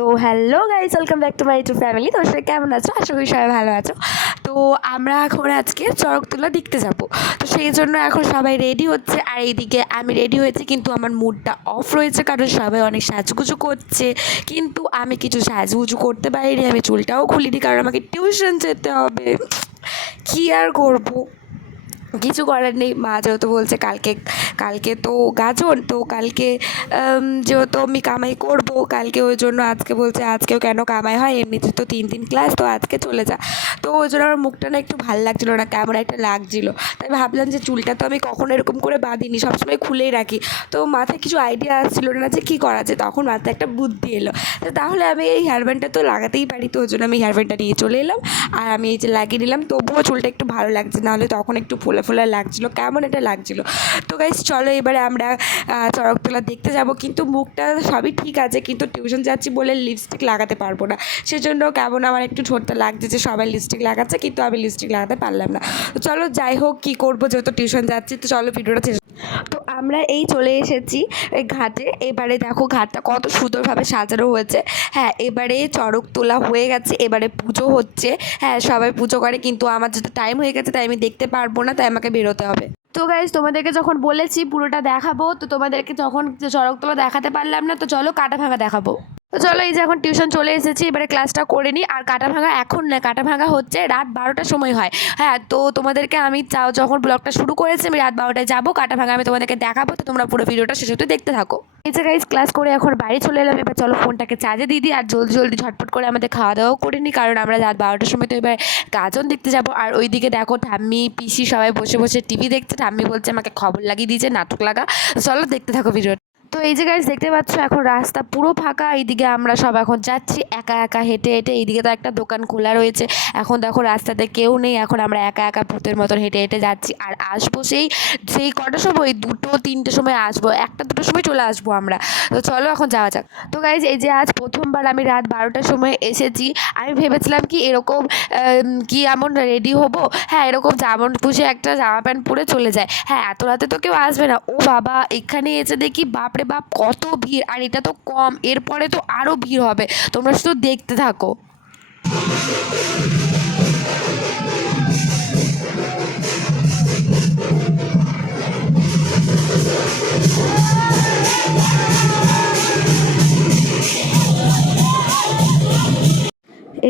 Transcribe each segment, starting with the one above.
তো hello guys, welcome back to my YouTube family. তোমরা সবাই কেমন আছো? আশা করি সবাই ভালো আছো। তো আমরা এখন আজকে চড়কতলা দেখতে যাব। তো সেই জন্য এখন সবাই রেডি হচ্ছে, আর এইদিকে আমি রেডি হয়েছি, কিন্তু আমার মুডটা অফ রয়েছে কারণ সবাই অনেক সাজুগুজু করছে, কিন্তু আমি কিছু সাজুগুজু করতে পারিনি। আমি চুলটাও খুলিনি কারণ আমাকে টিউশন যেতে হবে। কী আর করবো, কিছু করার নেই। মা যেহেতু বলছে কালকে কালকে তো গাজন, তো কালকে যেহেতু আমি কামাই করব কালকে, ওই জন্য আজকে বলছে আজকেও কেন কামাই হয়, এমনিতে তো 3 দিন ক্লাস, তো আজকে চলে যা। তো ওই জন্য আমার মুখটা না একটু ভালো লাগছিলো না, কেমন একটা লাগছিলো। তাই ভাবলাম যে চুলটা তো আমি কখনো এরকম করে বাঁধিনি, সবসময় খুলেই রাখি। তো মাথায় কিছু আইডিয়া আসছিলো না যে কী করা যায়, তখন মাথায় একটা বুদ্ধি এলো, তো তাহলে আমি এই হেয়ার ব্যান্ডটা তো লাগাতেই পারি। তো ওই জন্য আমি হেয়ার ব্যান্ডটা নিয়ে চলে এলাম, আর আমি এই যে লাগিয়ে নিলাম। তবুও চুলটা একটু ভালো লাগছে, নাহলে তখন একটু ফোলা ফোলা লাগছিলো, কেমন এটা লাগছিলো। তো গাইস চলো এবারে আমরা চড়কতলা দেখতে যাব। কিন্তু মুখটা সবই ঠিক আছে, কিন্তু টিউশন যাচ্ছি বলে লিপস্টিক লাগাতে পারবো না, সেজন্য কেমন আমার একটু ঠোঁটটা লাগছে যে সবাই লিপস্টিক লাগাচ্ছে, কিন্তু আমি লিপস্টিক লাগাতে পারলাম না। তো চলো যাই হোক, কী করবো, যেহেতু টিউশন যাচ্ছি, তো চলো ভিডিওটা শেষ। তো আমরা এই চলে এসেছি এই ঘাটে। এবারে দেখো ঘাটটা কত সুন্দরভাবে সাজানো হয়েছে। হ্যাঁ, এবারে চড়ক তোলা হয়ে গেছে, এবারে পুজো হচ্ছে। হ্যাঁ, সবাই পুজো করে, কিন্তু আমার যেটা টাইম হয়ে গেছে তাই আমি দেখতে পারবো না, তাই আমাকে বেরোতে হবে। তো গাইজ, তোমাদেরকে যখন বলেছি পুরোটা দেখাবো, তো তোমাদেরকে যখন চড়কতলা দেখাতে পারলাম না, তো চলো কাটা ভাঙা দেখাবো। তো চলো, এই যে এখন টিউশন চলে এসেছি, এবারে ক্লাসটা করে নিই। আর কাটা ভাঙা এখন না, কাটা ভাঙা হচ্ছে রাত 12টার সময় হয়। হ্যাঁ, তো তোমাদেরকে আমি যখন ব্লগটা শুরু করেছি আমি রাত 12টায় যাবো, কাটা ভাঙা আমি তোমাদেরকে দেখাবো। তো তোমরা পুরো ভিডিওটা শেষ অবধি দেখতে থাকো। এই যে গাইজ, ক্লাস করে এখন বাড়ি চলে এলাম। এবার চলো ফোনটাকে চার্জে দিয়ে দিই, আর জলদি জলদি ঝটপট করে আমাদের খাওয়া দাওয়াও করে নিই, কারণ আমরা রাত 12টার সময় তো এবার গাজন দেখতে যাবো। আর ওইদিকে দেখো ঠাম্মি পিসি সবাই বসে বসে টিভি দেখছে। ঠাম্মি বলছে আমাকে খবর লাগিয়ে দিয়েছে, নাটক লাগা। চলো দেখতে থাকো ভিডিও। তো এই যে গাইজ দেখতে পাচ্ছ, এখন রাস্তা পুরো ফাঁকা। এইদিকে আমরা সব এখন যাচ্ছি একা একা হেঁটে হেঁটে। এইদিকে তো একটা দোকান খোলা রয়েছে, এখন দেখো রাস্তাতে কেউ নেই। এখন আমরা একা একা ভূতের মতন হেঁটে হেঁটে যাচ্ছি, আর আসবো সেই সেই কটার সময়, 2-3টে সময় আসবো, 1-2টোর সময় চলে আসবো আমরা। তো চলো এখন যাওয়া যাক। তো গাইজ, এই যে আজ প্রথমবার আমি রাত 12টার সময় এসেছি। আমি ভেবেছিলাম কি এরকম কি এমন রেডি হবো, হ্যাঁ এরকম যেমন খুশি একটা জামা প্যান্ট পরে চলে যায়। হ্যাঁ, এত রাতে তো কেউ আসবে না। ও বাবা, এখানে এসে দেখি বাপরে বাপ কত ভিড়, আর এটা তো কম, এরপরে তো আরও ভিড় হবে। তোমরা শুধু দেখতে থাকো।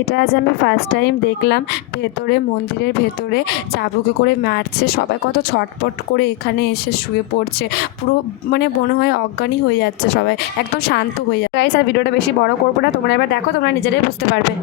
এটা আজ আমি ফার্স্ট টাইম দেখলাম, ভেতরে মন্দিরের ভেতরে চাবুকে করে মারছে। সবাই কত ছটপট করে এখানে এসে শুয়ে পড়ছে, পুরো মানে মনে হয় অজ্ঞানই হয়ে যাচ্ছে, সবাই একদম শান্ত হয়ে যাচ্ছে। গাইস, আর ভিডিওটা বেশি বড় করবো না, তোমরা এবার দেখো, তোমরা নিজেরাই বুঝতে পারবে।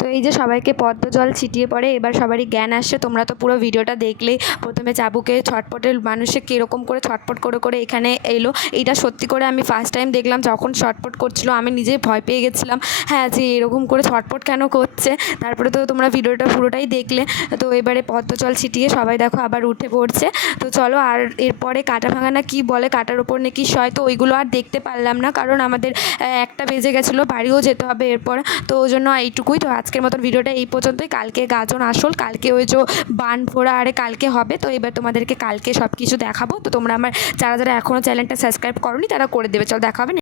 তো এই যে সবাইকে পদ্ম জল ছিটিয়ে পড়ে, এবার সবারই জ্ঞান আসছে। তোমরা তো পুরো ভিডিওটা দেখলেই, প্রথমে চাবুকে ছটপটের মানুষে কীরকম করে ছটপট করে করে এখানে এলো। এইটা সত্যি করে আমি ফার্স্ট টাইম দেখলাম, যখন ছটপট করছিল আমি নিজেই ভয় পেয়ে গেছিলাম। হ্যাঁ, যে এরকম করে ছটপট কেন করছে। তারপরে তো তোমরা ভিডিওটা পুরোটাই দেখলে। তো এবারে পদ্ম জল ছিটিয়ে সবাই দেখো আবার উঠে পড়ছে। তো চলো, আর এরপরে কাটা ভাঙা না কি বলে, কাটার ওপর নাকি শয়, তো ওইগুলো আর দেখতে পারলাম না, কারণ আমাদের 1টা বেজে গেছিলো, বাড়িও যেতে হবে এরপর। তো ওই জন্য এইটুকুই। তো আজকের মতন ভিডিওটা এই পর্যন্তই। কালকে গাজন আসল, কালকে ওই যে বান ফোড়া আরে কালকে হবে। তো এবার তোমাদেরকে কালকে সব কিছু দেখাবো। তো তোমরা আমার যারা যারা এখনও চ্যানেলটা সাবস্ক্রাইব করোনি তারা করে দেবে। চল দেখা হবে।